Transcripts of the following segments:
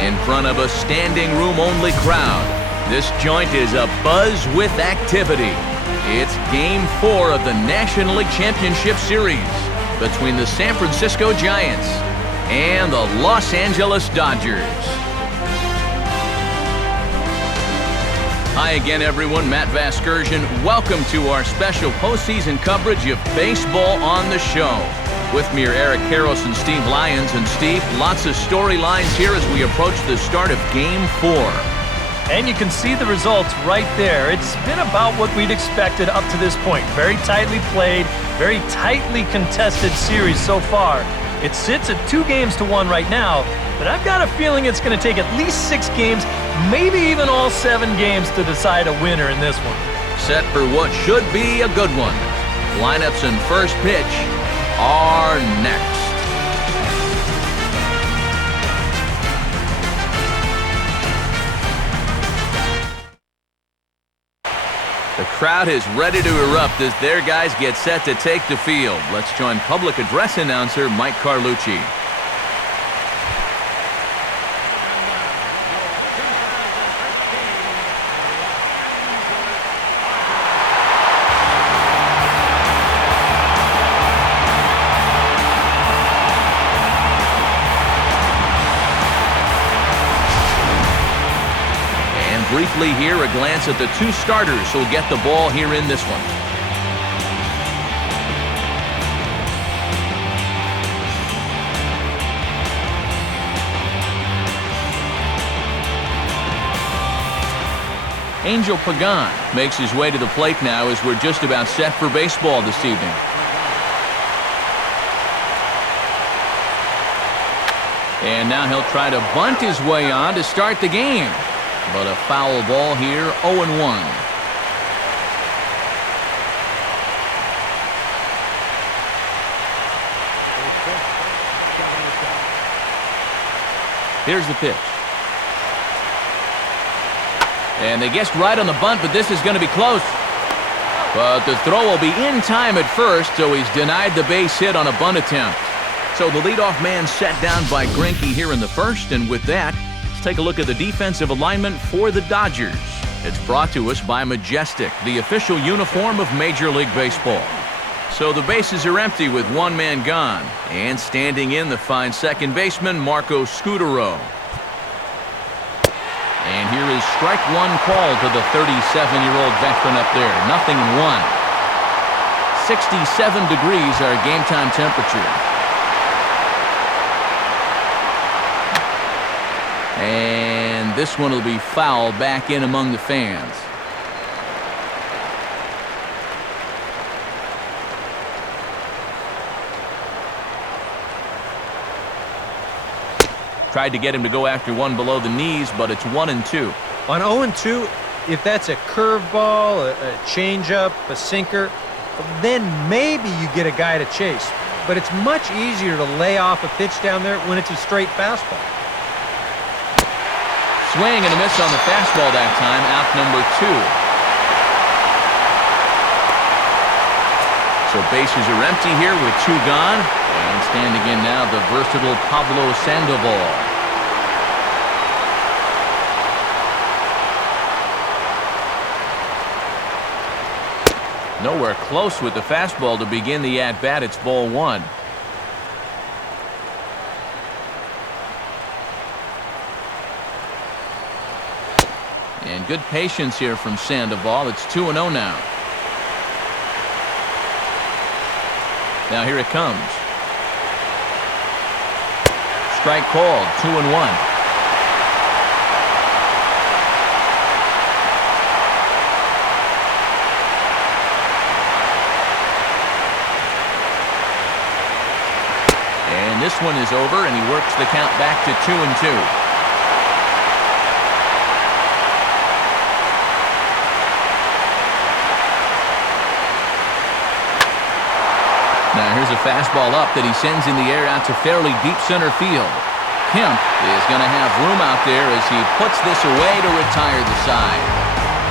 in front of a standing room only crowd. This joint is abuzz with activity. It's Game 4 of the National League Championship Series between the San Francisco Giants and the Los Angeles Dodgers. Hi again, everyone. Matt Vasgersian. Welcome to our special postseason coverage of baseball on the show. With me are Eric Karros and Steve Lyons. And Steve, lots of storylines here as we approach the start of Game 4. And you can see the results right there. It's been about what we'd expected up to this point. Very tightly played, very tightly contested series so far. It sits at 2-1 right now, but I've got a feeling it's going to take at least 6 games, maybe even all 7 games to decide a winner in this one. Set for what should be a good one. Lineups and first pitch are next. The crowd is ready to erupt as their guys get set to take the field. Let's join public address announcer Mike Carlucci. Briefly here, a glance at the 2 starters who'll get the ball here in this one. Angel Pagan makes his way to the plate now as we're just about set for baseball this evening. And now he'll try to bunt his way on to start the game. But a foul ball here, 0-1. Here's the pitch. And they guessed right on the bunt, but this is going to be close. But the throw will be in time at first, so he's denied the base hit on a bunt attempt. So the leadoff man set down by Greinke here in the first, and with that, take a look at the defensive alignment for the Dodgers. It's brought to us by Majestic, the official uniform of Major League Baseball. So the bases are empty with 1 man gone. And standing in, the fine second baseman, Marco Scutaro. And here is strike 1 call to the 37-year-old veteran up there. 0-1. 67 degrees our game time temperature. And this one will be foul back in among the fans. Tried to get him to go after one below the knees, but it's 1-2. On 0-2, if that's a curveball, a changeup, a sinker, then maybe you get a guy to chase. But it's much easier to lay off a pitch down there when it's a straight fastball. Swing and a miss on the fastball that time, out number 2. So bases are empty here with 2 gone. And standing in now, the versatile Pablo Sandoval. Nowhere close with the fastball to begin the at-bat. It's ball 1. And good patience here from Sandoval. It's 2-0 now. Now here it comes. Strike called, 2-1. And this one is over, and he works the count back to 2-2. Now here's a fastball up that he sends in the air out to fairly deep center field. Kemp is going to have room out there as he puts this away to retire the side.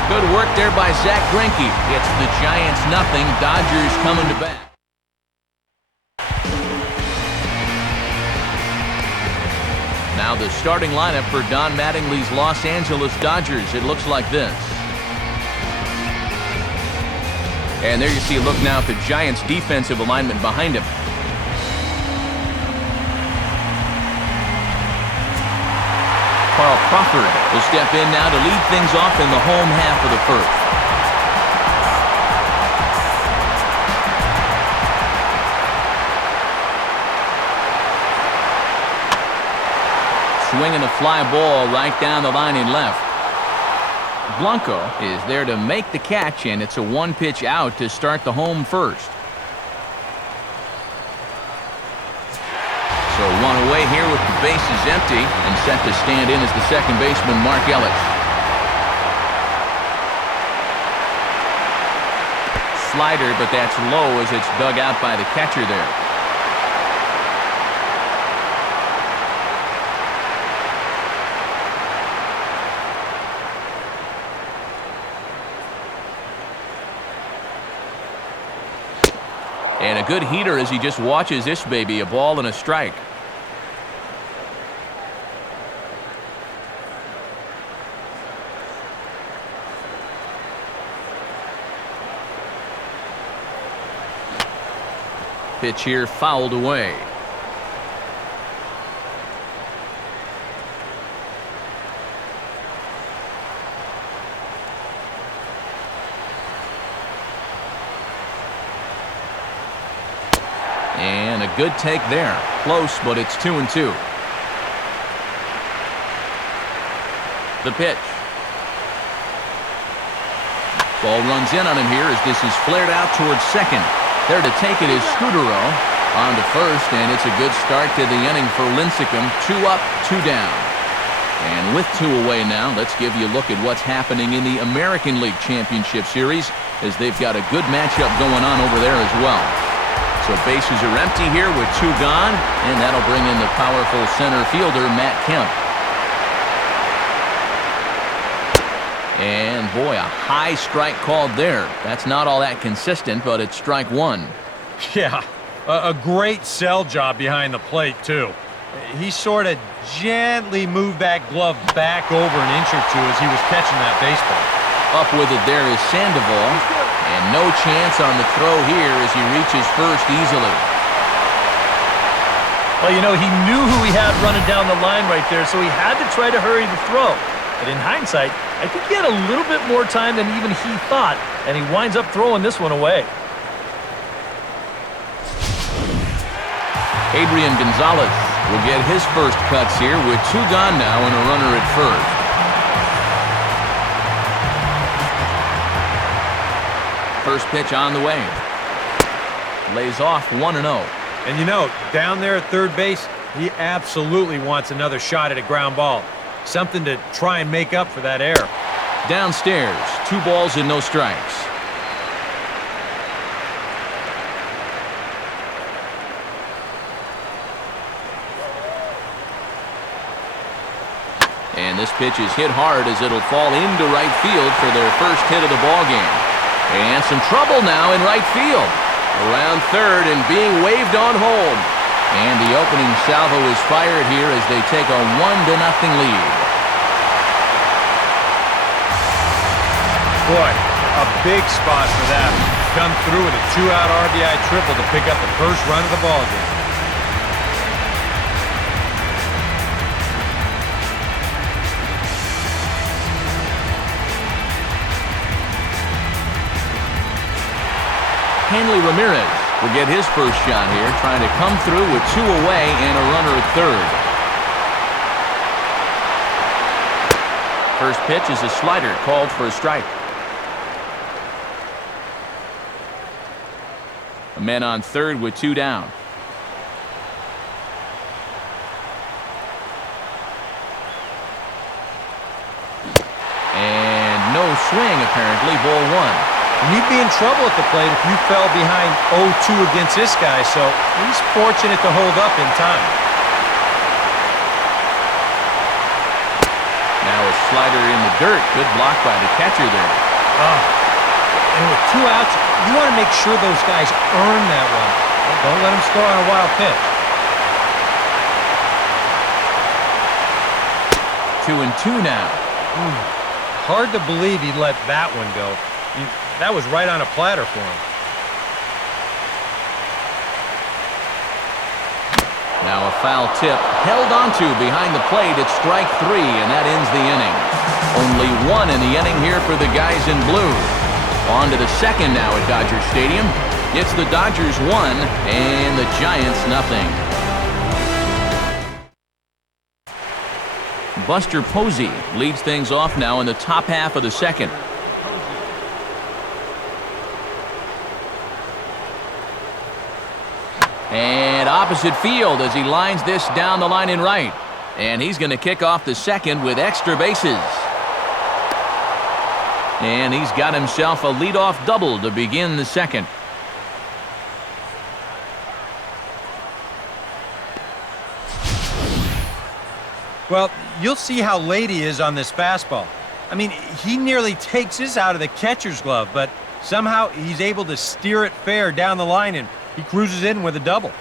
Good work there by Zach Greinke. It's the Giants 0, Dodgers coming to bat. Now the starting lineup for Don Mattingly's Los Angeles Dodgers. It looks like this. And there you see a look now at the Giants' defensive alignment behind him. Carl Crawford will step in now to lead things off in the home half of the first. Swinging a fly ball right down the line in left. Blanco is there to make the catch, and it's a one-pitch out to start the home first. So one away here with the bases empty, and set to stand in as the second baseman, Mark Ellis. Slider, but that's low as it's dug out by the catcher there. And a good heater as he just watches this baby, a ball and a strike. Pitch here fouled away. And a good take there. Close, but it's 2-2. The pitch. Ball runs in on him here as this is flared out towards second. There to take it is Scudero on to first, and it's a good start to the inning for Lincecum. 2 up, 2 down. And with 2 away now, let's give you a look at what's happening in the American League Championship Series, as they've got a good matchup going on over there as well. So bases are empty here with 2 gone, and that'll bring in the powerful center fielder, Matt Kemp. And boy, a high strike called there. That's not all that consistent, but it's strike 1. Yeah, a great sell job behind the plate, too. He sort of gently moved that glove back over an inch or two as he was catching that baseball. Up with it there is Sandoval, and no chance on the throw here as he reaches first easily. Well, you know, he knew who he had running down the line right there, so he had to try to hurry the throw. But in hindsight, I think he had a little bit more time than even he thought, and he winds up throwing this one away. Adrian Gonzalez will get his first cuts here with 2 gone now and a runner at first. First pitch on the way. Lays off 1-0. And you know, down there at third base, he absolutely wants another shot at a ground ball. Something to try and make up for that error. Downstairs, 2 balls and no strikes. And this pitch is hit hard as it'll fall into right field for their first hit of the ball game. And some trouble now in right field. Around third and being waved on home. And the opening salvo is fired here as they take a 1-0 lead. Boy, a big spot for that. Come through with a 2-out RBI triple to pick up the first run of the ball game. Hanley Ramirez will get his first shot here, trying to come through with 2 away and a runner at third. First pitch is a slider called for a strike. A man on third with 2 down. And no swing, apparently, ball 1. You'd be in trouble at the plate if you fell behind 0-2 against this guy, so he's fortunate to hold up in time. Now a slider in the dirt. Good block by the catcher there. And with 2 outs, you want to make sure those guys earn that one. Don't let them score on a wild pitch. 2-2 now. Hard to believe he let that one go. That was right on a platter for him. Now a foul tip held onto behind the plate. It's strike 3, and that ends the inning. Only one in the inning here for the guys in blue. On to the second now at Dodger Stadium. It's the Dodgers 1 and the Giants 0. Buster Posey leads things off now in the top half of the second. And opposite field as he lines this down the line in right. And he's going to kick off the second with extra bases. And he's got himself a leadoff double to begin the second. Well, you'll see how late he is on this fastball. I mean, he nearly takes this out of the catcher's glove, but somehow he's able to steer it fair down the line, and he cruises in with a double.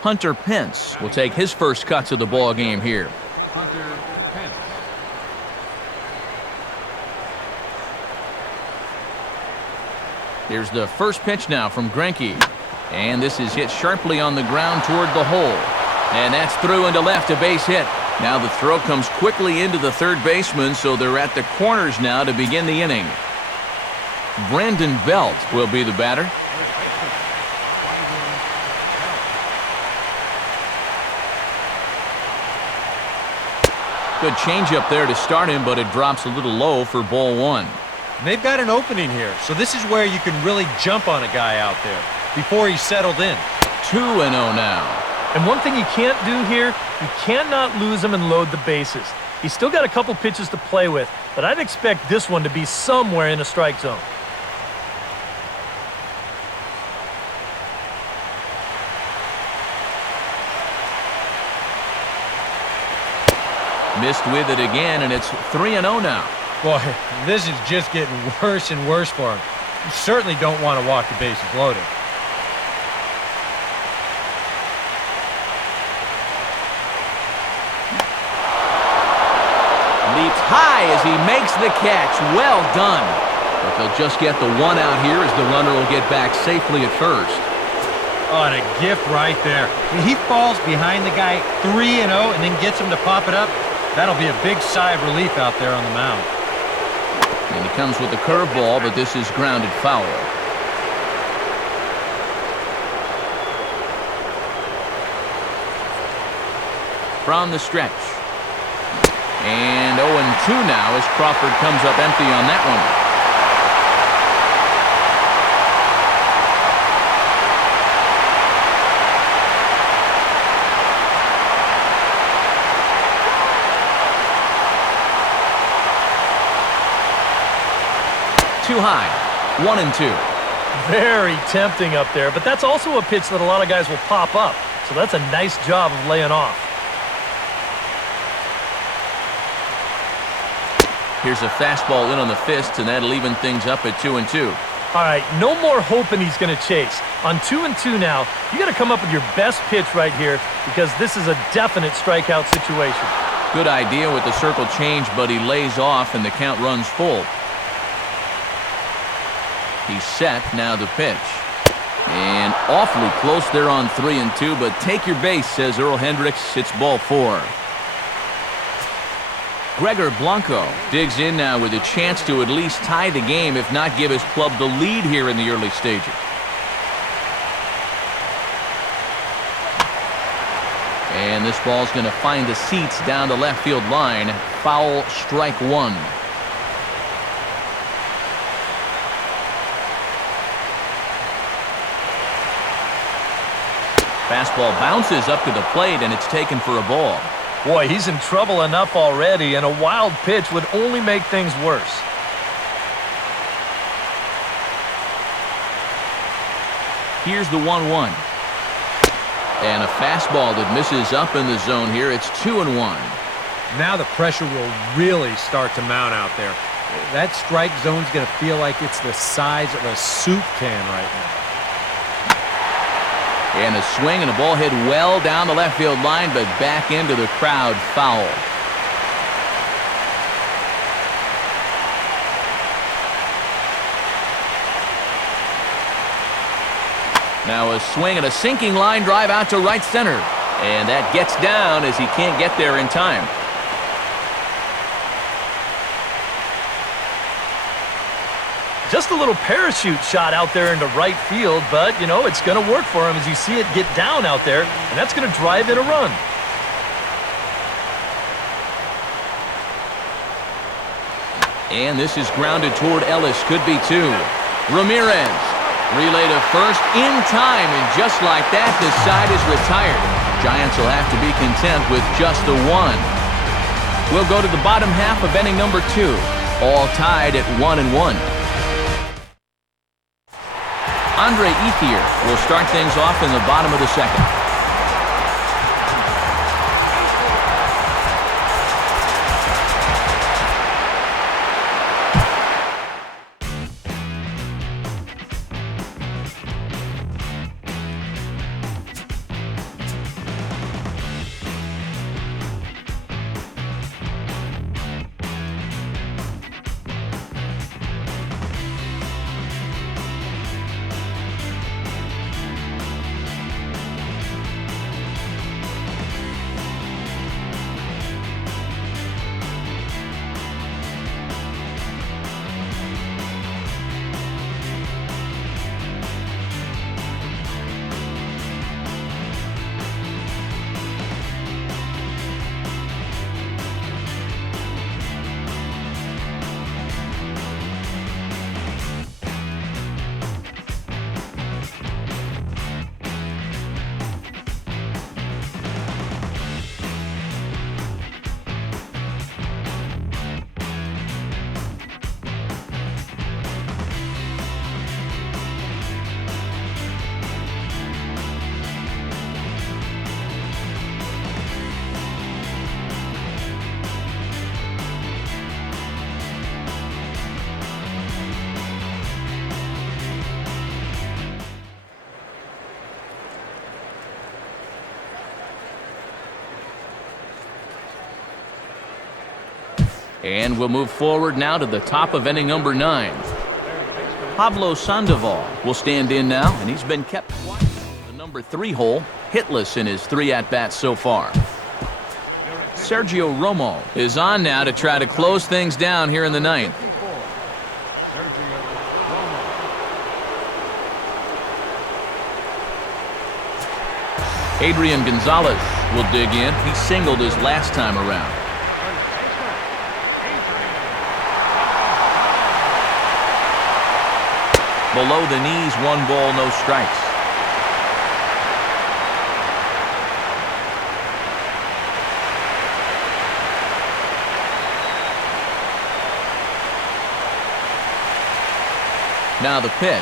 Hunter Pence will take his first cuts of the ball game here. Hunter Pence. Here's the first pitch now from Greinke. And this is hit sharply on the ground toward the hole. And that's through into left, a base hit. Now the throw comes quickly into the third baseman, so they're at the corners now to begin the inning. Brandon Belt will be the batter. Good changeup there to start him, but it drops a little low for ball 1. They've got an opening here, so this is where you can really jump on a guy out there before he's settled in. 2-0 now. And one thing you can't do here, you cannot lose him and load the bases. He's still got a couple pitches to play with, but I'd expect this one to be somewhere in a strike zone. Missed with it again, and it's 3-0 now. Boy, this is just getting worse and worse for him. You certainly don't want to walk the bases loaded. Leaps high as he makes the catch. Well done. But they'll just get the one out here as the runner will get back safely at first. Oh, and a gift right there. When he falls behind the guy 3-0 and then gets him to pop it up, that'll be a big sigh of relief out there on the mound. And he comes with a curveball, but this is grounded foul. From the stretch. And 0-2 now as Crawford comes up empty on that one. Too high. 1-2. Very tempting up there, but that's also a pitch that a lot of guys will pop up. So that's a nice job of laying off. Here's a fastball in on the fist, and that'll even things up at 2-2. All right, no more hoping he's going to chase. On 2-2 now, you got to come up with your best pitch right here because this is a definite strikeout situation. Good idea with the circle change, but he lays off, and the count runs full. He's set, now the pitch. And awfully close there on 3-2, but take your base, says Earl Hendricks. It's ball 4. Gregor Blanco digs in now with a chance to at least tie the game, if not give his club the lead here in the early stages. And this ball's going to find the seats down the left field line. Foul, strike 1. Fastball bounces up to the plate, and it's taken for a ball. Boy, he's in trouble enough already, and a wild pitch would only make things worse. Here's the 1-1. And a fastball that misses up in the zone here. It's 2-1. Now the pressure will really start to mount out there. That strike zone's going to feel like it's the size of a soup can right now. And a swing and a ball hit well down the left field line, but back into the crowd, foul. Now a swing and a sinking line drive out to right center. And that gets down as he can't get there in time. Just a little parachute shot out there into right field, but, you know, it's going to work for him as you see it get down out there, and that's going to drive in a run. And this is grounded toward Ellis. Could be two. Ramirez. Relay to first in time, and just like that, the side is retired. Giants will have to be content with just the one. We'll go to the bottom half of inning number 2. All tied at 1-1. Andre Ethier will start things off in the bottom of the second. And we'll move forward now to the top of inning number 9. Pablo Sandoval will stand in now, and he's been kept quiet. The number 3 hole, hitless in his 3 at-bats so far. Sergio Romo is on now to try to close things down here in the 9th. Adrian Gonzalez will dig in. He singled his last time around. Below the knees, 1 ball, no strikes. Now the pitch.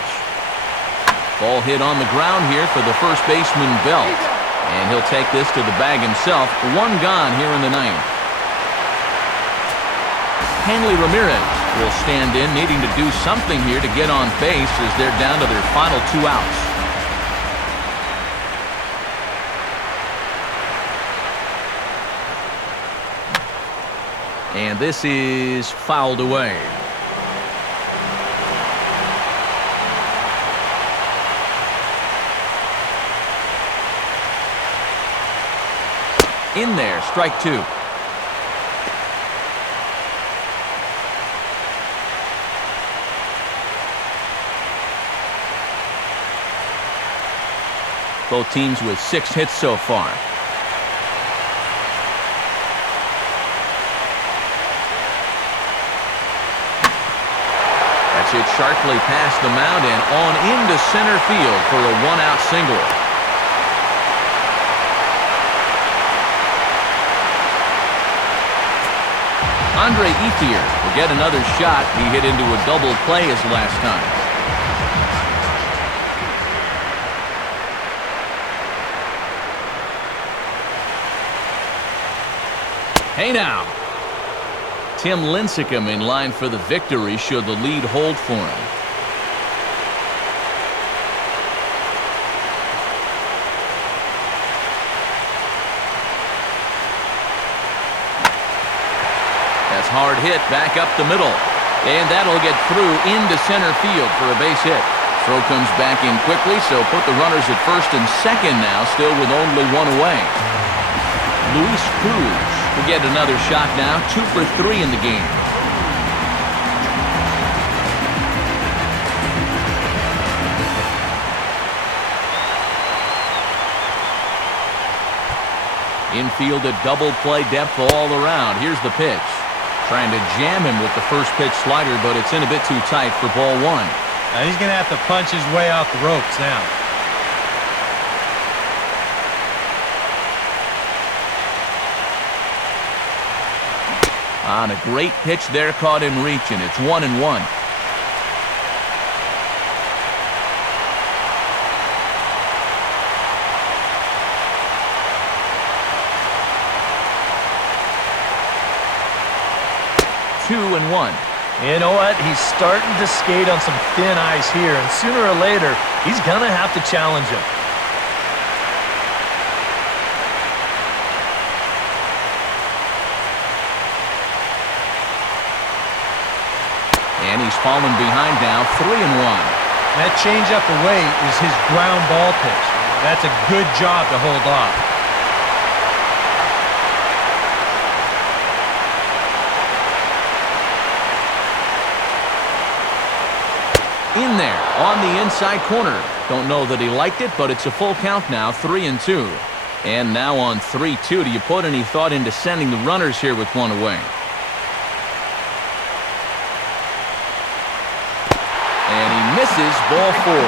Ball hit on the ground here for the first baseman, Belt. And he'll take this to the bag himself. 1 gone here in the 9th. Hanley Ramirez will stand in, needing to do something here to get on base as they're down to their final 2 outs. And this is fouled away. In there, strike 2. Both teams with 6 hits so far. That's hit sharply past the mound and on into center field for a 1-out single. Andre Ethier will get another shot. He hit into a double play his last time. Hey now. Tim Lincecum in line for the victory should the lead hold for him. hard hit back up the middle. And that'll get through into center field for a base hit. Throw comes back in quickly, so put the runners at first and second now, still with only one away. Luis Cruz will get another shot now, 2 for 3 in the game. Infield at double play depth all around. Here's the pitch. Trying to jam him with the first pitch slider, but it's in a bit too tight for ball 1. Now he's going to have to punch his way off the ropes now. On a great pitch there, caught him reaching. It's 1-1. Two and 1. You know what? He's starting to skate on some thin ice here, and sooner or later, he's going to have to challenge him. And he's fallen behind now, 3-1. That changeup away is his ground ball pitch. That's a good job to hold off. In there, on the inside corner. Don't know that he liked it, but it's a full count now, 3-2. And now on 3-2, do you put any thought into sending the runners here with one away? And he misses, ball 4.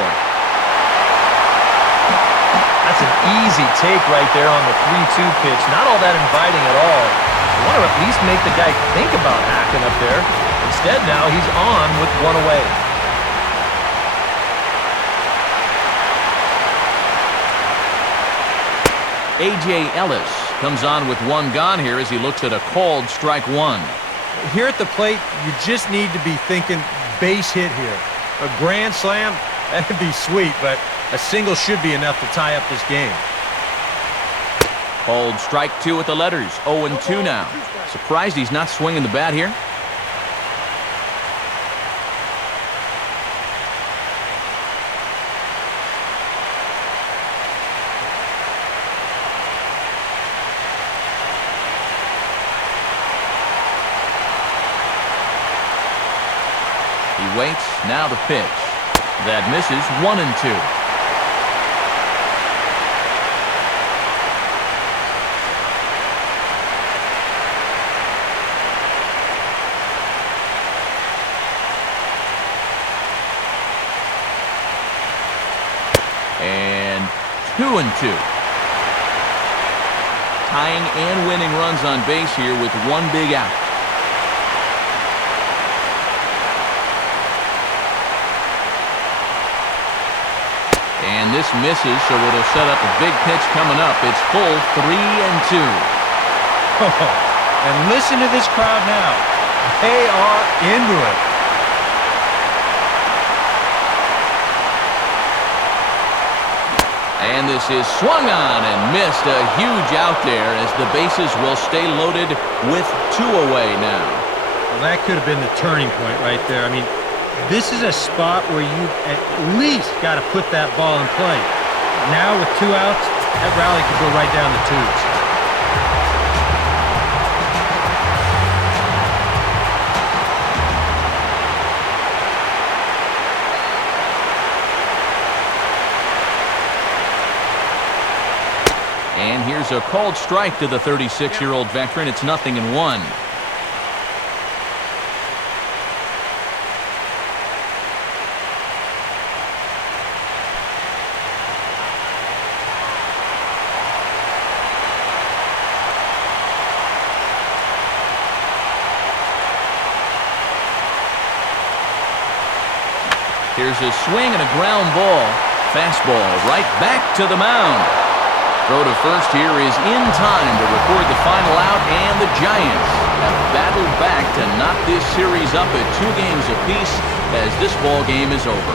That's an easy take right there on the 3-2 pitch. Not all that inviting at all. You want to at least make the guy think about hacking up there. Instead, now he's on with one away. A.J. Ellis comes on with one gone here as he looks at a called strike 1. Here at the plate, you just need to be thinking base hit here. A grand slam, that'd be sweet, but a single should be enough to tie up this game. Called strike 2 with the letters, 0-2 now. Surprised he's not swinging the bat here. He waits, now the pitch. That misses, 1-2. And 2-2. Tying and winning runs on base here with one big out. And this misses, so it'll set up a big pitch coming up. It's full 3-2. And listen to this crowd now. They are into it. And this is swung on and missed. A huge out there as the bases will stay loaded with 2 away now. Well, that could have been the turning point right there. I mean, this is a spot where you at least got to put that ball in play. Now with 2 outs, that rally could go right down the tubes. And here's a called strike to the 36-year-old veteran. It's 0-1. Here's a swing and a ground ball. Fastball right back to the mound. Throw to first here is in time to record the final out, and the Giants have battled back to knock this series up at 2 games apiece as this ball game is over.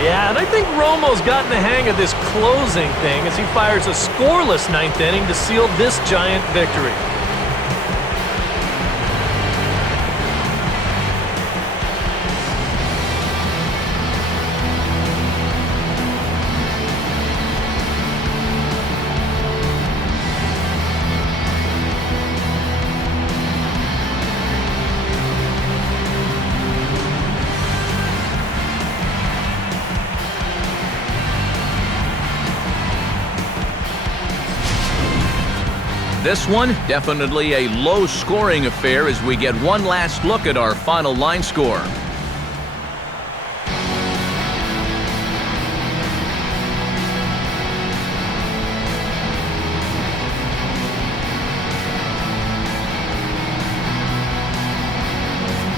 Yeah, and I think Romo's gotten the hang of this closing thing as he fires a scoreless 9th inning to seal this Giant victory. This one, definitely a low-scoring affair as we get one last look at our final line score.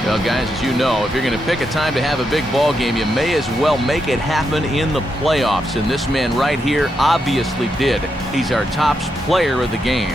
Well, guys, as you know, if you're going to pick a time to have a big ball game, you may as well make it happen in the playoffs. And this man right here obviously did. He's our top player of the game.